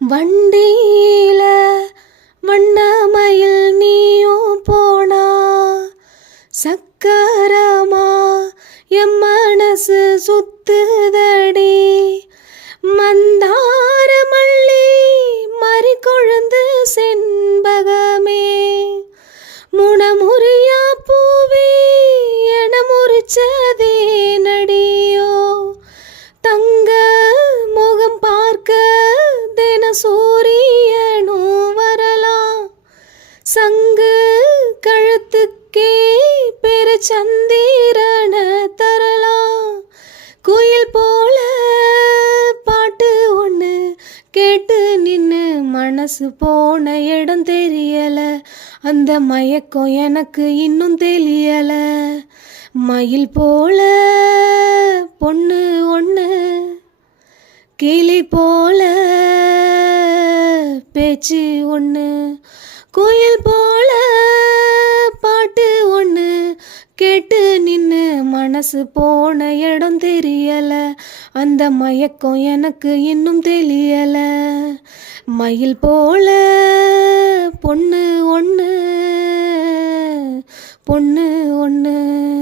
வண்டியில வண்ணமயில் நீயும் போனா சக்கரமா என் மனசு சுத்துதடி. மந்தார மல்லி மறி கொழுந்து செண்பகமே முனமுறியா பூவே என முறிச்சதே நடியோ. தங்க முகம் பார்க்க தின சூரியனும் வரலாம். சங்கு கழுத்துக்கே பெரு சந்திரன தரலாம். குயில் போல பாட்டு ஒன்று கேட்டு நின்று மனசு போன இடம் தெரியல. அந்த மயக்கம் எனக்கு இன்னும் தெரியல. மயில் போல பொண்ணு ஒன்று கிளி போல பேச்சு ஒன்று குயில் போல பாட்டு ஒன்று கேட்டு நின்று மனசு போன இடம் தெரியல. அந்த மயக்கம் எனக்கு இன்னும் தெரியல. மயில் போல பொண்ணு ஒன்று பொண்ணு ஒன்று.